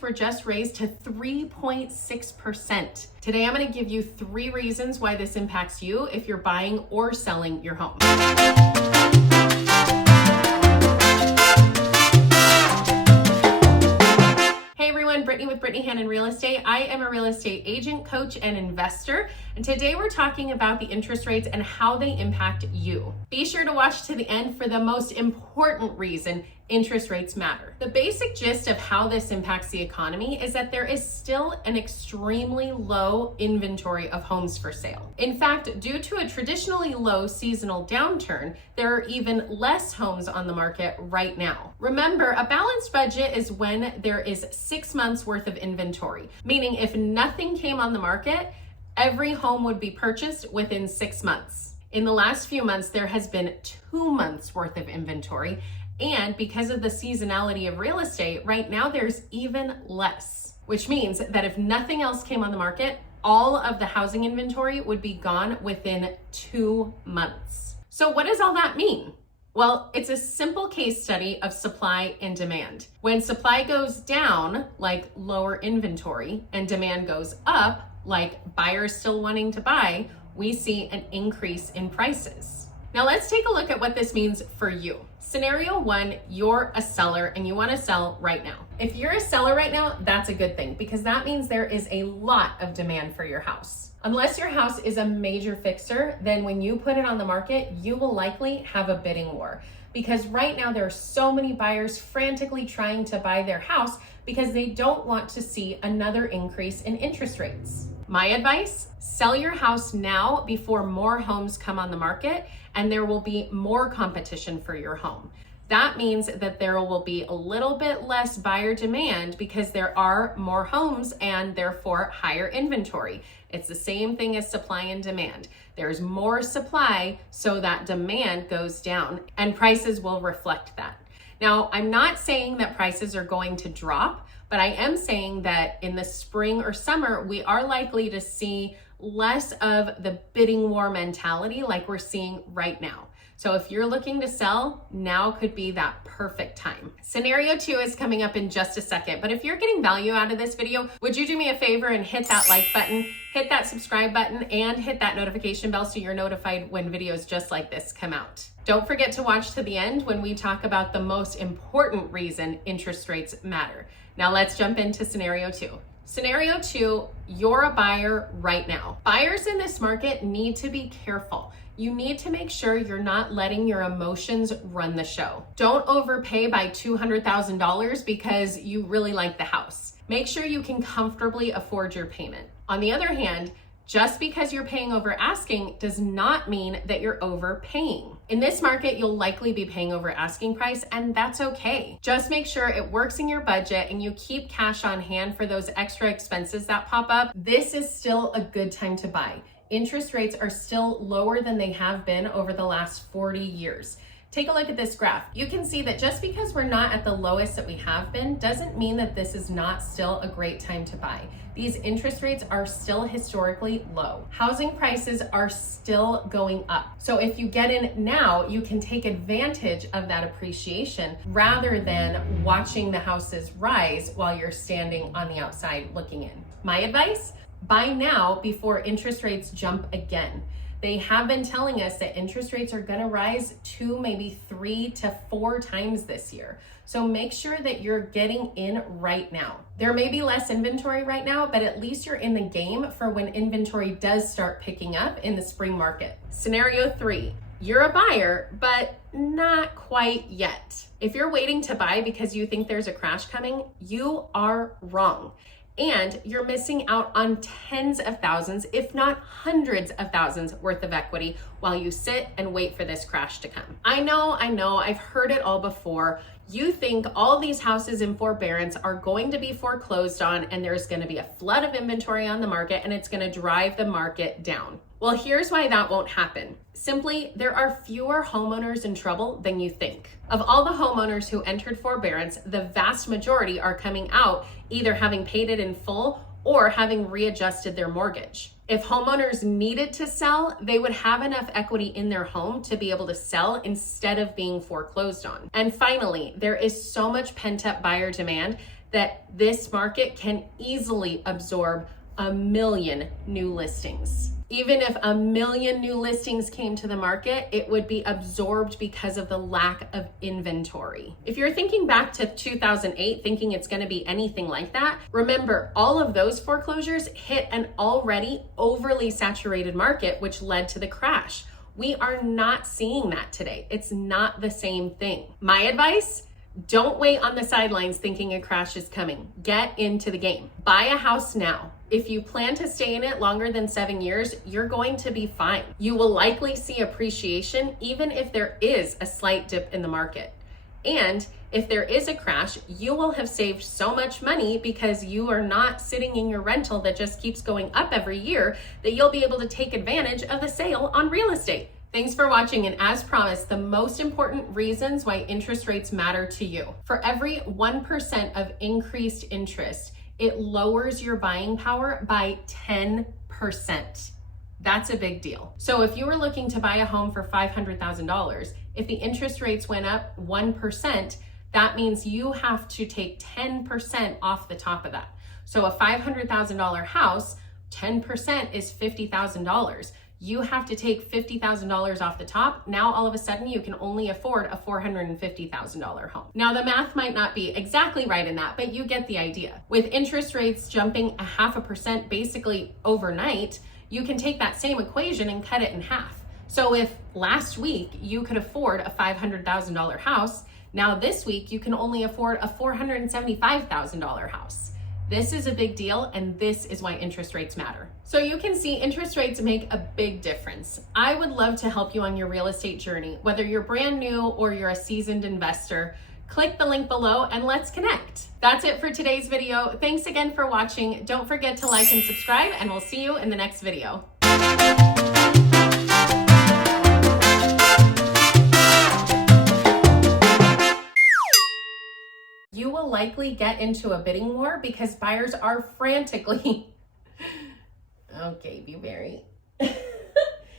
rates were just raised to 3.6%. Today, I'm going to give you 3 reasons why this impacts you if you're buying or selling your home. Brittany with Brittany Hannon Real Estate. I am a real estate agent, coach, and investor. And today we're talking about the interest rates and how they impact you. Be sure to watch to the end for the most important reason interest rates matter. The basic gist of how this impacts the economy is that there is still an extremely low inventory of homes for sale. In fact, due to a traditionally low seasonal downturn, there are even less homes on the market right now. Remember, a balanced budget is when there is 6 months worth of inventory, meaning if nothing came on the market, every home would be purchased within 6 months. In the last few months, there has been 2 months worth of inventory. And because of the seasonality of real estate, right now there's even less, which means that if nothing else came on the market, all of the housing inventory would be gone within 2 months. So what does all that mean? Well, it's a simple case study of supply and demand. When supply goes down, like lower inventory, and demand goes up, like buyers still wanting to buy, we see an increase in prices. Now let's take a look at what this means for you. Scenario 1, you're a seller and you want to sell right now. If you're a seller right now, that's a good thing because that means there is a lot of demand for your house. Unless your house is a major fixer, then when you put it on the market, you will likely have a bidding war. Because right now there are so many buyers frantically trying to buy their house because they don't want to see another increase in interest rates. My advice, sell your house now before more homes come on the market and there will be more competition for your home. That means that there will be a little bit less buyer demand because there are more homes and therefore higher inventory. It's the same thing as supply and demand. There's more supply, so that demand goes down and prices will reflect that. Now, I'm not saying that prices are going to drop, but I am saying that in the spring or summer, we are likely to see less of the bidding war mentality like we're seeing right now. So if you're looking to sell, now could be that perfect time. Scenario 2 is coming up in just a second, but if you're getting value out of this video, would you do me a favor and hit that like button, hit that subscribe button, and hit that notification bell so you're notified when videos just like this come out. Don't forget to watch to the end when we talk about the most important reason interest rates matter. Now let's jump into scenario 2. Scenario 2, you're a buyer right now. Buyers in this market need to be careful. You need to make sure you're not letting your emotions run the show. Don't overpay by $200,000 because you really like the house. Make sure you can comfortably afford your payment. On the other hand, just because you're paying over asking does not mean that you're overpaying. In this market, you'll likely be paying over asking price, and that's okay. Just make sure it works in your budget and you keep cash on hand for those extra expenses that pop up. This is still a good time to buy. Interest rates are still lower than they have been over the last 40 years. Take a look at this graph. You can see that just because we're not at the lowest that we have been doesn't mean that this is not still a great time to buy. These interest rates are still historically low. Housing prices are still going up. So if you get in now, you can take advantage of that appreciation rather than watching the houses rise while you're standing on the outside looking in. My advice, buy now before interest rates jump again. They have been telling us that interest rates are going to rise 2, maybe 3 to 4 times this year. So make sure that you're getting in right now. There may be less inventory right now, but at least you're in the game for when inventory does start picking up in the spring market. Scenario 3, you're a buyer, but not quite yet. If you're waiting to buy because you think there's a crash coming, you are wrong. And you're missing out on tens of thousands, if not hundreds of thousands worth of equity while you sit and wait for this crash to come. I know, I've heard it all before. You think all these houses in forbearance are going to be foreclosed on and there's going to be a flood of inventory on the market and it's going to drive the market down. Well, here's why that won't happen. Simply, there are fewer homeowners in trouble than you think. Of all the homeowners who entered forbearance, the vast majority are coming out either having paid it in full or having readjusted their mortgage. If homeowners needed to sell, they would have enough equity in their home to be able to sell instead of being foreclosed on. And finally, there is so much pent-up buyer demand that this market can easily absorb 1 million new listings. Even if 1 million new listings came to the market, it would be absorbed because of the lack of inventory. If you're thinking back to 2008, thinking it's going to be anything like that, remember all of those foreclosures hit an already overly saturated market, which led to the crash. We are not seeing that today. It's not the same thing. My advice: don't wait on the sidelines thinking a crash is coming. Get into the game. Buy a house now. If you plan to stay in it longer than 7 years, you're going to be fine. You will likely see appreciation even if there is a slight dip in the market. And if there is a crash, you will have saved so much money because you are not sitting in your rental that just keeps going up every year, that you'll be able to take advantage of the sale on real estate. Thanks for watching, and as promised, the most important reasons why interest rates matter to you. For every 1% of increased interest, it lowers your buying power by 10%. That's a big deal. So if you were looking to buy a home for $500,000, if the interest rates went up 1%, that means you have to take 10% off the top of that. So a $500,000 house, 10% is $50,000. You have to take $50,000 off the top. Now, all of a sudden, you can only afford a $450,000 home. Now, the math might not be exactly right in that, but you get the idea. With interest rates jumping 0.5% basically overnight, you can take that same equation and cut it in half. So if last week you could afford a $500,000 house, now this week you can only afford a $475,000 house. This is a big deal, and this is why interest rates matter. So you can see interest rates make a big difference. I would love to help you on your real estate journey, whether you're brand new or you're a seasoned investor. Click the link below and let's connect. That's it for today's video. Thanks again for watching. Don't forget to like and subscribe, and we'll see you in the next video. You will likely get into a bidding war because buyers are frantically... Okay, be very...